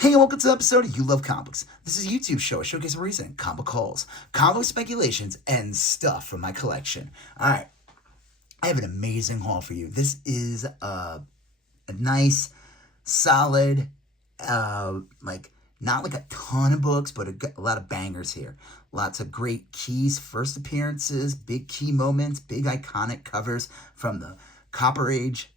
Hey, and welcome to the episode of You Love Comics. This is a YouTube show. I showcase recent comic hauls, comic speculations, and stuff from my collection. Alright, I have an amazing haul for you. This is a nice, solid, not like a ton of books, but a lot of bangers here. Lots of great keys, first appearances, big key moments, big iconic covers from the Copper Age,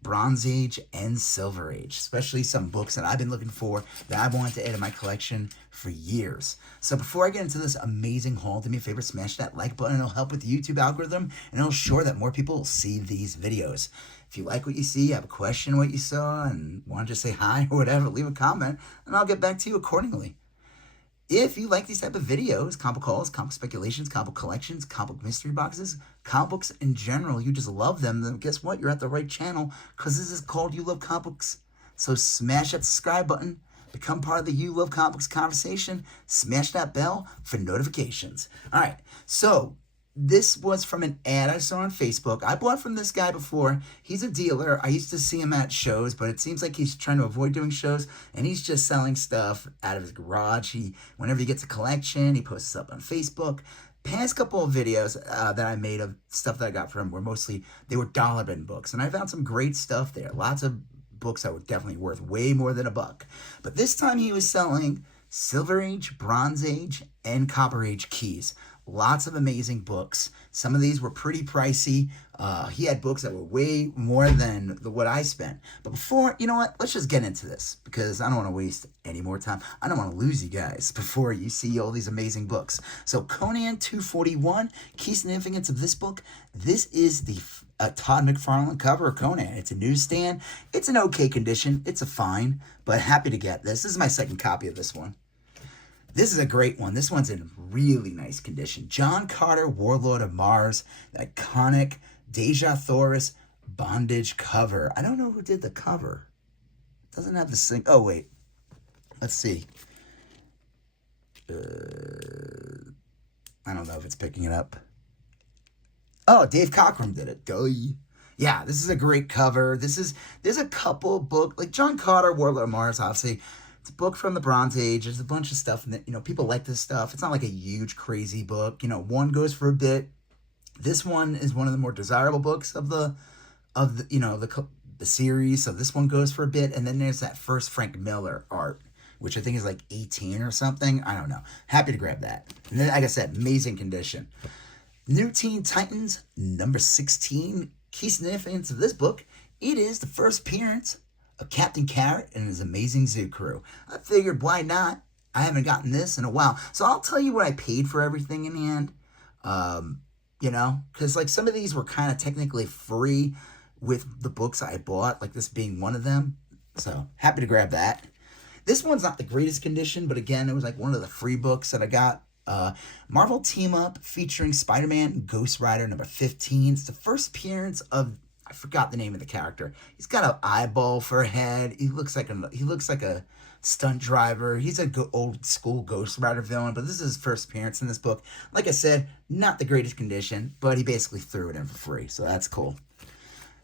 Bronze Age, and Silver Age, especially some books that I've been looking for that I wanted to add to my collection for years. So before I get into this amazing haul, do me a favor, smash that like button. It'll help with the YouTube algorithm, and it'll ensure that more people will see these videos. If you like what you see, have a question what you saw, and want to just say hi or whatever, leave a comment, and I'll get back to you accordingly. If you like these type of videos, comic hauls, comic speculations, comic collections, comic mystery boxes, comic books in general, you just love them, then guess what? You're at the right channel, because this is called You Love Comics. So smash that subscribe button, become part of the You Love Comics conversation, smash that bell for notifications. All right, so this was from an ad I saw on Facebook. I bought from this guy before. He's a dealer. I used to see him at shows, but it seems like he's trying to avoid doing shows, and he's just selling stuff out of his garage. Whenever he gets a collection, he posts up on Facebook. Past couple of videos that I made of stuff that I got from him were mostly, they were dollar bin books, and I found some great stuff there. Lots of books that were definitely worth way more than $1. But this time he was selling Silver Age, Bronze Age, and Copper Age keys. Lots of amazing books. Some of these were pretty pricey. He had books that were way more than what I spent. But before, you know what? Let's just get into this, because I don't want to waste any more time. I don't want to lose you guys before you see all these amazing books. So Conan 241, key significance of this book. This is the Todd McFarlane cover of Conan. It's a newsstand. It's an okay condition. It's a fine, but happy to get this. This is my second copy of this one. This is a great one. This one's in really nice condition. John Carter, Warlord of Mars, the iconic Deja Thoris bondage cover. I don't know who did the cover. It doesn't have the same. Oh, wait. Let's see. I don't know if it's picking it up. Oh, Dave Cockrum did it. Duh. Yeah, this is a great cover. There's a couple book, like John Carter, Warlord of Mars, obviously. It's a book from the Bronze Age. There's a bunch of stuff, and people like this stuff. It's not like a huge, crazy book. One goes for a bit. This one is one of the more desirable books of the series. So this one goes for a bit, and then there's that first Frank Miller art, which I think is like 18 or something. I don't know. Happy to grab that. And then, like I said, amazing condition. New Teen Titans number 16. Key significance of this book: it is the first appearance of Captain Carrot and his amazing zoo crew. I figured, why not? I haven't gotten this in a while. So I'll tell you what I paid for everything in the end. Because like some of these were kind of technically free with the books I bought, like this being one of them. So happy to grab that. This one's not the greatest condition, but again, it was like one of the free books that I got. Marvel Team Up featuring Spider-Man and Ghost Rider number 15. It's the first appearance of, I forgot the name of the character. He's got an eyeball for a head. He looks like a stunt driver. He's a old school Ghost Rider villain, but this is his first appearance in this book. Like I said, not the greatest condition, but he basically threw it in for free, so that's cool.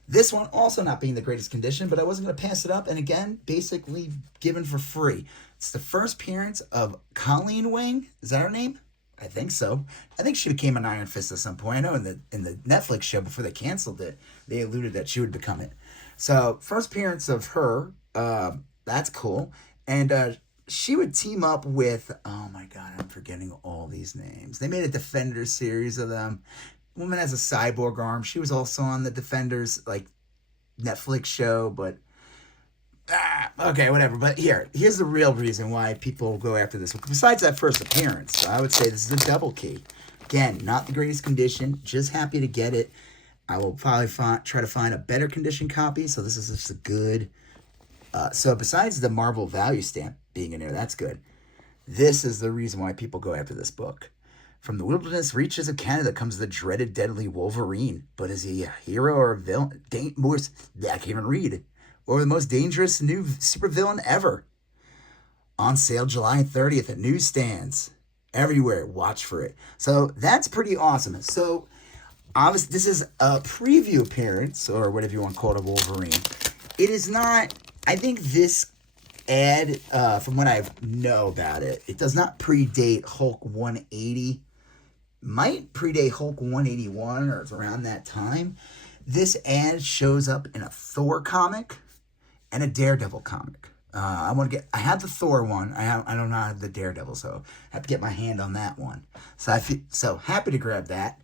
This one also not being the greatest condition, but I wasn't going to pass it up, and again, basically given for free. It's the first appearance of Colleen Wing. Is that her name? I think so. I think she became an Iron Fist at some point. I know in the Netflix show before they canceled it, they alluded that she would become it. So first appearance of her, that's cool. And she would team up with, oh my god, I'm forgetting all these names. They made a Defenders series of them. Woman has a cyborg arm. She was also on the Defenders Netflix show, but okay, whatever. But here's the real reason why people go after this. Besides that first appearance, I would say this is a double key. Again, not the greatest condition. Just happy to get it. I will probably try to find a better condition copy. So this is just a good. So besides the Marvel value stamp being in there, that's good. This is the reason why people go after this book. From the wilderness reaches of Canada comes the dreaded, deadly Wolverine. But is he a hero or a villain? I can't even read. Or the most dangerous new supervillain ever. On sale July 30th at newsstands. Everywhere. Watch for it. So that's pretty awesome. So obviously this is a preview appearance, or whatever you want to call it, of Wolverine. It is not, I think this ad, from what I know about it, it does not predate Hulk 180. Might predate Hulk 181, or it's around that time. This ad shows up in a Thor comic and a Daredevil comic. I have the Thor one. I don't have the Daredevil, so I have to get my hand on that one. So so happy to grab that.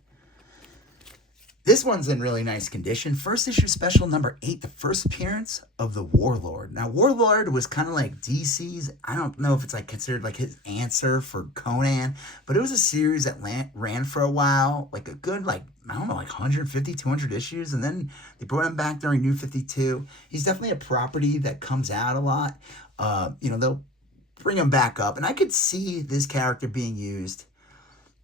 This one's in really nice condition. First issue special number 8, the first appearance of the Warlord. Now, Warlord was kind of like DC's, I don't know if it's like considered like his answer for Conan, but it was a series that ran for a while, like a good, like, I don't know, like 150, 200 issues, and then they brought him back during New 52. He's definitely a property that comes out a lot. They'll bring him back up, and I could see this character being used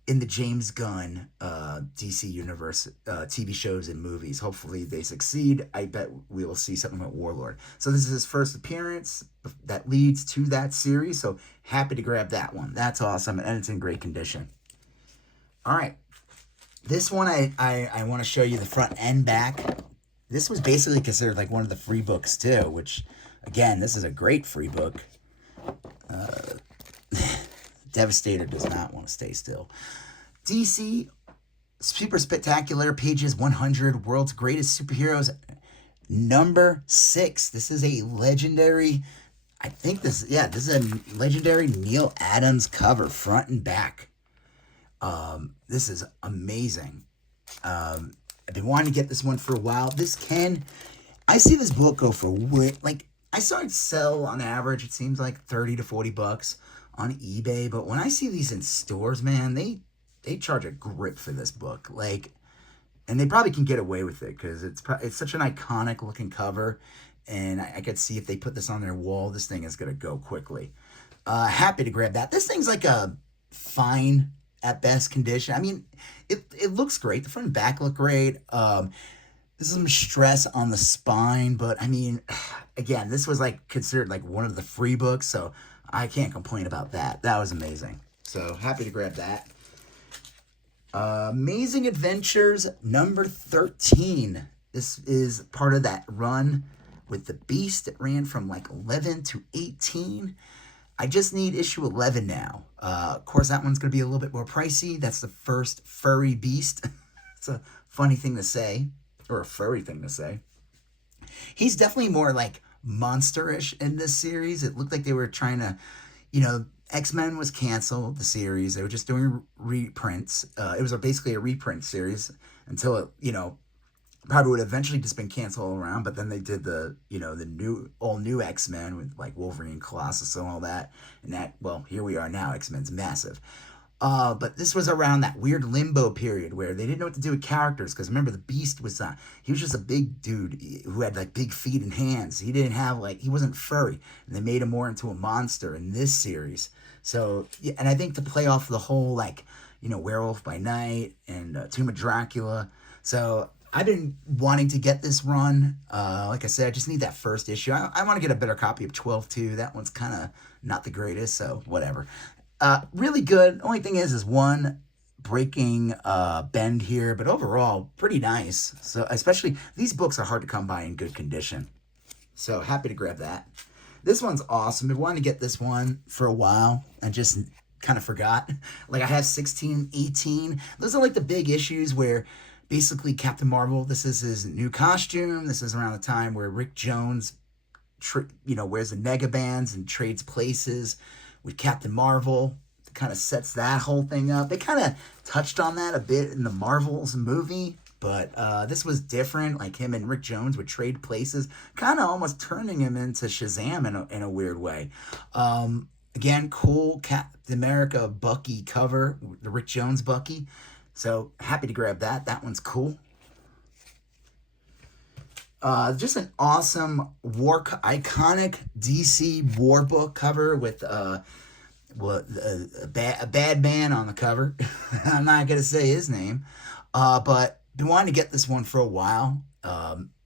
in the James Gunn DC Universe TV shows and movies. Hopefully they succeed. I bet we will see something about Warlord. So this is his first appearance that leads to that series. So happy to grab that one. That's awesome, and it's in great condition. All right. This one, I want to show you the front and back. This was basically considered like one of the free books too, which, again, this is a great free book. Devastator does not want to stay still. DC Super Spectacular, pages 100, World's Greatest Superheroes, number 6. This is a legendary, this is a legendary Neil Adams cover, front and back. This is amazing. I've been wanting to get this one for a while. I see this book go for, I saw it sell on average, it seems like 30 to 40 bucks on eBay, but when I see these in stores, man, they charge a grip for this book, and they probably can get away with it because it's such an iconic looking cover, and I could see if they put this on their wall, this thing is gonna go quickly. Happy to grab that. This thing's like a fine at best condition. I mean, it looks great. The front and back look great. There's some stress on the spine, but I mean, again, this was like considered like one of the free books, so I can't complain about that. That was amazing. So happy to grab that. Amazing Adventures number 13. This is part of that run with the Beast. It ran from like 11 to 18. I just need issue 11 now. Of course, that one's going to be a little bit more pricey. That's the first furry Beast. It's a funny thing to say, or a furry thing to say. He's definitely more like monsterish in this series. It looked like they were trying to, X-Men was canceled, the series. They were just doing reprints. It was basically a reprint series until it, probably would have eventually just been canceled all around. But then they did the new X-Men with like Wolverine, Colossus, and all that. And that, well, here we are now. X-Men's massive. But this was around that weird limbo period where they didn't know what to do with characters. Because remember, the Beast was, he was just a big dude who had like big feet and hands. He didn't have he wasn't furry. And they made him more into a monster in this series. So, yeah, and I think to play off the whole Werewolf by Night and Tomb of Dracula. So I've been wanting to get this run. Like I said, I just need that first issue. I want to get a better copy of 12 too. That one's kind of not the greatest, so whatever. Really good. Only thing is one breaking bend here, but overall pretty nice. So especially these books are hard to come by in good condition. So happy to grab that. This one's awesome. I've wanted to get this one for a while and just kind of forgot. Like I have 16, 18. Those are like the big issues where basically Captain Marvel, this is his new costume. This is around the time where Rick Jones wears the negabands and trades places with Captain Marvel. It kind of sets that whole thing up. They kind of touched on that a bit in the Marvels movie, but this was different. Like him and Rick Jones would trade places, kind of almost turning him into Shazam in a weird way. Again, cool Captain America Bucky cover, the Rick Jones Bucky. So happy to grab that. That one's cool. Just an awesome iconic DC war book cover with a bad man on the cover. I'm not gonna say his name, but been wanting to get this one for a while.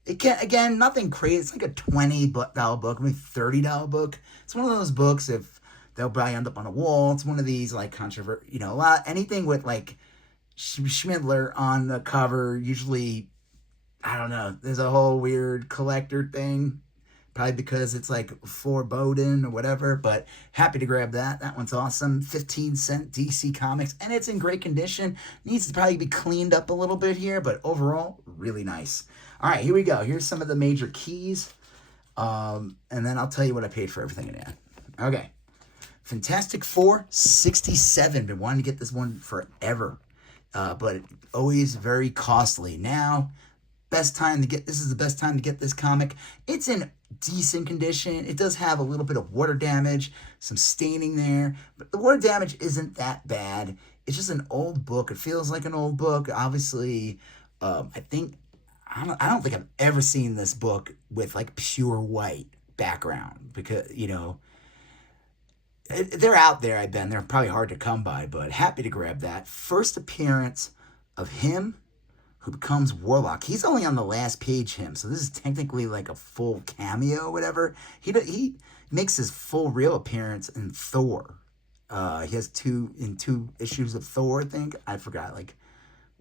Again, nothing crazy. It's like a $20 book, maybe $30 book. It's one of those books if they'll probably end up on a wall. It's one of these like anything with like Schmidler on the cover. Usually, I don't know. There's a whole weird collector thing. Probably because it's like foreboding or whatever, but happy to grab that. That one's awesome. 15-cent DC Comics, and it's in great condition. Needs to probably be cleaned up a little bit here, but overall, really nice. All right, here we go. Here's some of the major keys, and then I'll tell you what I paid for everything in it. Okay. Fantastic Four 67. Been wanting to get this one forever, but always very costly. Now, this is the best time to get this comic. It's in decent condition. It does have a little bit of water damage, some staining there, but the water damage isn't that bad. It's just an old book. It feels like an old book. Obviously, I don't think I've ever seen this book with like pure white background, because they're out there. I've been. They're probably hard to come by, but happy to grab that. First appearance of him who becomes Warlock. He's only on the last page, so this is technically like a full cameo or whatever. He makes his full real appearance in Thor. He has two issues of Thor, I think. I forgot, like,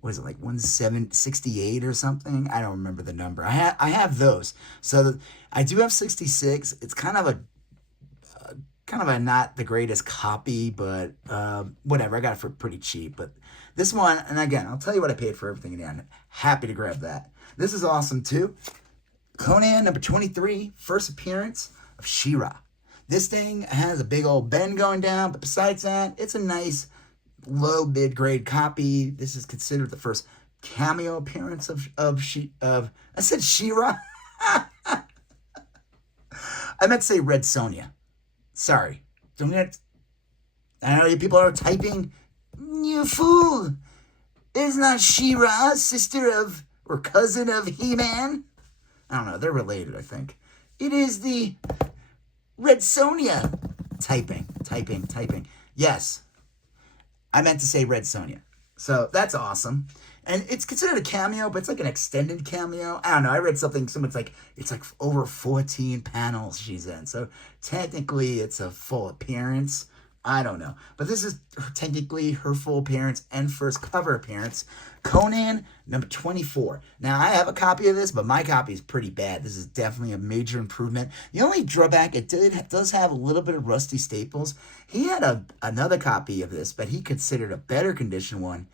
what is it, like 1768 or something? I don't remember the number. I have those. So I do have 66. It's kind of a not the greatest copy, but whatever. I got it for pretty cheap. But this one, and again, I'll tell you what I paid for everything in the end. Happy to grab that. This is awesome too. Conan number 23, first appearance of She-Ra. This thing has a big old bend going down, but besides that, it's a nice low mid-grade copy. This is considered the first cameo appearance of I said She-Ra. I meant to say Red Sonja. Sorry. I know you people are typing, "You fool! Is not She-Ra sister of or cousin of He-Man?" I don't know. They're related, I think. It is the Red Sonja. Typing. Yes. I meant to say Red Sonja. So that's awesome. And it's considered a cameo, but it's like an extended cameo. I don't know. I read someone's like, it's like over 14 panels she's in. So technically it's a full appearance. I don't know. But this is technically her full appearance and first cover appearance. Conan, number 24. Now, I have a copy of this, but my copy is pretty bad. This is definitely a major improvement. The only drawback, it does have a little bit of rusty staples. He had another copy of this, but he considered a better condition one.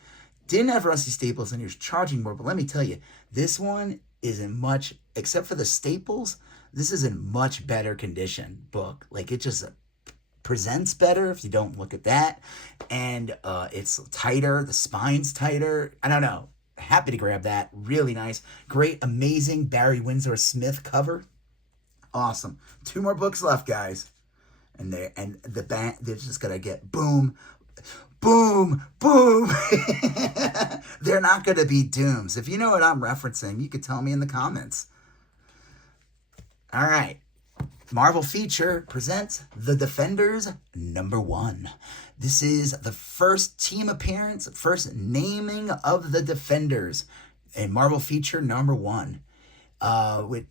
Didn't have rusty staples, and he was charging more. But let me tell you, this one is in much, except for the staples, this is in much better condition book. Like, it just presents better if you don't look at that. And it's tighter. The spine's tighter. I don't know. Happy to grab that. Really nice. Great, amazing Barry Windsor Smith cover. Awesome. 2 more books left, guys. And the band, they're just going to get boom, boom, boom. They're not going to be dooms. If you know what I'm referencing, you could tell me in the comments. All right. Marvel Feature presents The Defenders number 1. This is the first team appearance, first naming of the Defenders in Marvel Feature number 1, with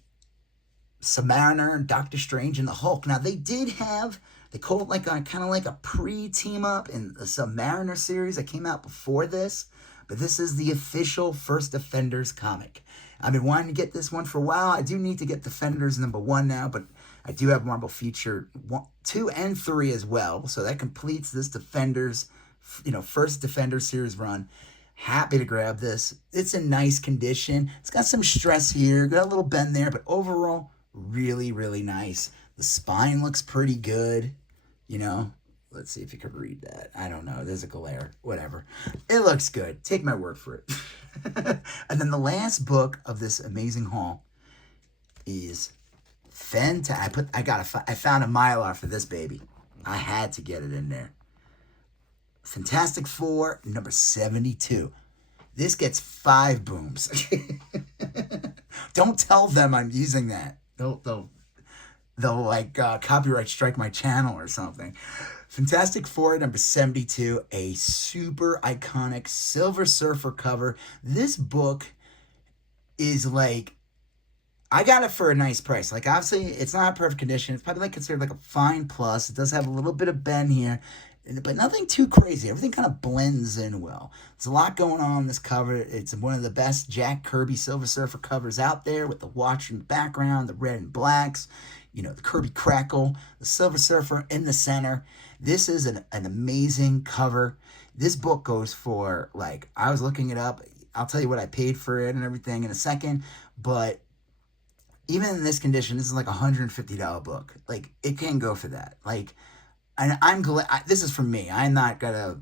Submariner, Doctor Strange, and the Hulk. Now, they called it like kind of like a pre-team up in the Submariner series that came out before this, but this is the official first Defenders comic. I've been wanting to get this one for a while. I do need to get Defenders number 1 now, but I do have Marvel Feature 1, 2, and 3 as well, so that completes this Defenders, first Defenders series run. Happy to grab this. It's in nice condition. It's got some stress here, got a little bend there, but overall, really, really nice. The spine looks pretty good, Let's see if you could read that. I don't know. There's a glare. Whatever. It looks good. Take my word for it. And then the last book of this amazing haul is fantastic. I found a Mylar for this baby. I had to get it in there. Fantastic Four, number 72. This gets 5 booms. Don't tell them I'm using that. They'll copyright strike my channel or something. Fantastic Four, number 72, a super iconic Silver Surfer cover. This book is like, I got it for a nice price. Like, obviously, it's not a perfect condition. It's probably considered like a fine plus. It does have a little bit of bend here. but nothing too crazy. Everything kind of blends in well. There's a lot going on in this cover. It's one of the best Jack Kirby Silver Surfer covers out there, with the watch in the background, the red and blacks, the Kirby crackle, the Silver Surfer in the center. This is an amazing cover. This book goes for, like, I was looking it up. I'll tell you what I paid for it and everything in a second, but even in this condition, this is like a $150 book. Like, it can go for that. Like, and I'm glad, this is from me. I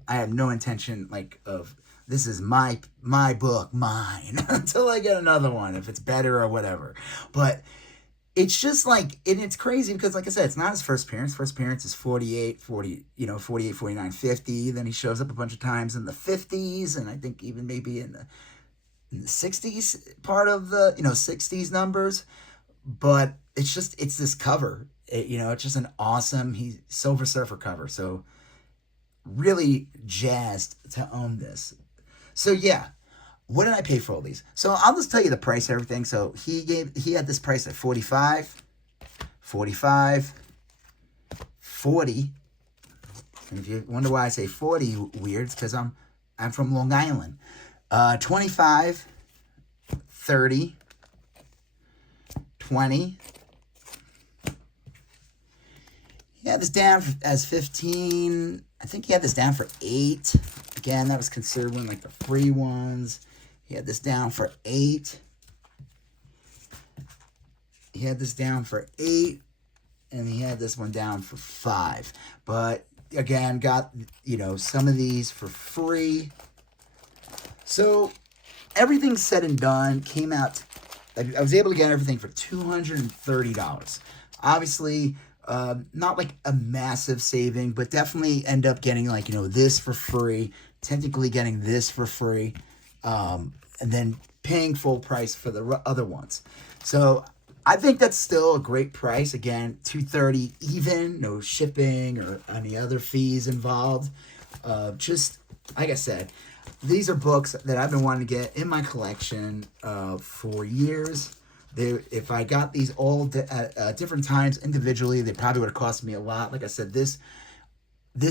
have no intention, like, of, this is my book, mine, until I get another one, if it's better or whatever. But it's just like, and it's crazy because, like I said, it's not his first appearance. First appearance is 48, 49, 50. Then he shows up a bunch of times in the 50s, and I think even maybe in the 60s part of the, 60s numbers. But it's this cover. It's just an awesome Silver Surfer cover. So really jazzed to own this. So yeah, what did I pay for all these? So I'll just tell you the price of everything. So he had this price at $45, $45, $40. And if you wonder why I say 40 weird, it's because I'm from Long Island. $25, $30, $20. He had this down as 15. I think he had this down for 8. Again, that was considered one of, like, the free ones. He had this down for 8. He had this down for 8. And he had this one down for 5. But again, got, some of these for free. So everything said and done, came out, I was able to get everything for $230. Obviously, not like a massive saving, but definitely end up getting, like, this for free, technically getting this for free, and then paying full price for the other ones. So I think that's still a great price. Again, $230 even, no shipping or any other fees involved. Just like I said, these are books that I've been wanting to get in my collection for years. If I got these all at different times individually, they probably would have cost me a lot. Like I said, this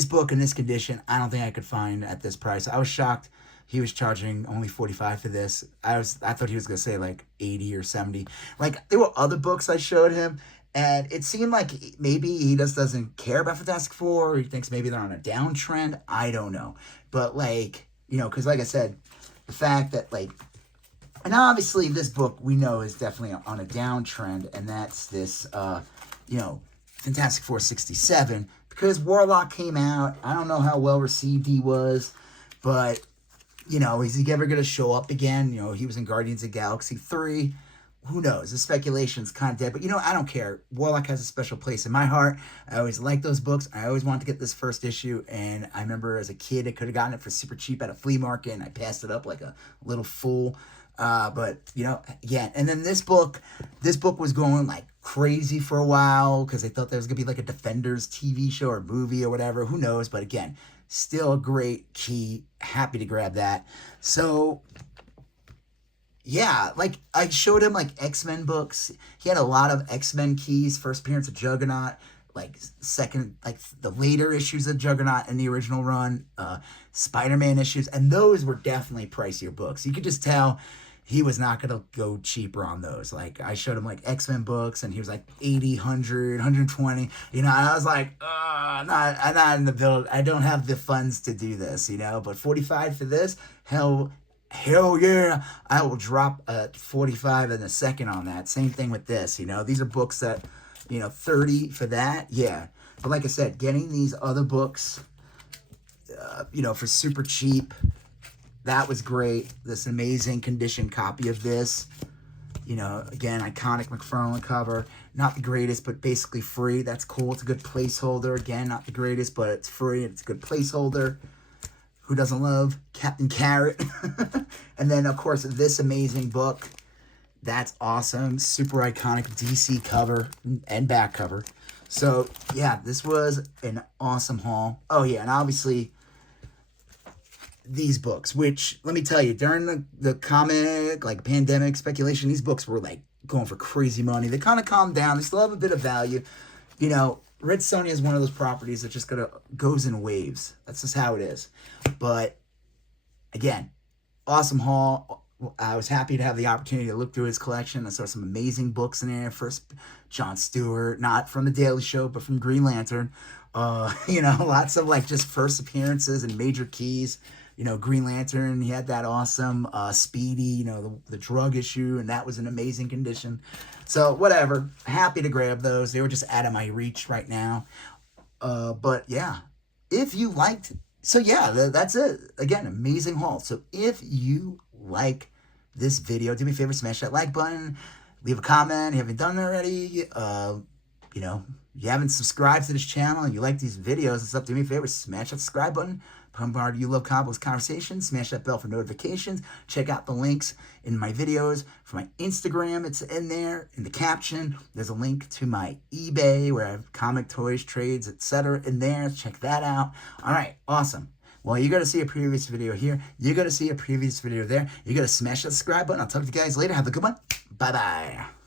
book in this condition, I don't think I could find at this price. I was shocked he was charging only $45 for this. I thought he was gonna say like 80 or 70. Like, there were other books I showed him, and it seemed like maybe he just doesn't care about Fantastic Four, or he thinks maybe they're on a downtrend. I don't know, but like, because like I said, the fact that, like, and obviously this book we know is definitely on a downtrend, and that's this, Fantastic Four 67, because Warlock came out. I don't know how well received he was, but, is he ever going to show up again? He was in Guardians of the Galaxy 3. Who knows? The speculation's kind of dead, but I don't care. Warlock has a special place in my heart. I always liked those books. I always wanted to get this first issue, and I remember as a kid I could have gotten it for super cheap at a flea market, and I passed it up like a little fool. But yeah. And then this book was going like crazy for a while because they thought there was gonna be like a Defenders TV show or movie or whatever. Who knows? But again, still a great key. Happy to grab that. So yeah, like I showed him like X-Men books. He had a lot of X-Men keys. First appearance of Juggernaut, like second, like the later issues of Juggernaut in the original run, Spider-Man issues, and those were definitely pricier books. You could just tell he was not going to go cheaper on those. Like, I showed him like X-Men books, and he was like 80, 100, 120, and I was like, I'm not in the build. I don't have the funds to do this, but 45 for this, hell yeah, I will drop 45 in a second on that. Same thing with this, these are books that, 30 for that, yeah. But like I said, getting these other books, for super cheap, that was great. This amazing condition copy of this, again, iconic McFarlane cover. Not the greatest, but basically free. That's cool. It's a good placeholder. Again, not the greatest, but it's free. It's a good placeholder. Who doesn't love Captain Carrot? And then, of course, this amazing book. That's awesome. Super iconic DC cover and back cover. So, yeah, this was an awesome haul. Oh, yeah, and obviously these books, which, let me tell you, during the comic, like, pandemic speculation, these books were, like, going for crazy money. They kind of calmed down. They still have a bit of value. Red Sonja is one of those properties that just goes in waves. That's just how it is. But again, awesome haul. I was happy to have the opportunity to look through his collection. I saw some amazing books in there. First, Jon Stewart, not from The Daily Show, but from Green Lantern. Lots of like just first appearances and major keys. Green Lantern, he had that awesome Speedy, the drug issue, and that was in amazing condition. So whatever, happy to grab those. They were just out of my reach right now. But yeah, if you liked, so yeah, that's it. Again, amazing haul. So if you like this video, do me a favor, smash that like button, leave a comment. You haven't done it already. You haven't subscribed to this channel and you like these videos and stuff, do me a favor, smash that subscribe button. Bombard You Love Comic Books Conversations. Smash that bell for notifications. Check out the links in my videos for my Instagram. It's in there in the caption. There's a link to my eBay where I have comic toys, trades, etc. in there. Check that out. All right, awesome. Well, you're going to see a previous video here. You're going to see a previous video there. You're going to smash that subscribe button. I'll talk to you guys later. Have a good one. Bye-bye.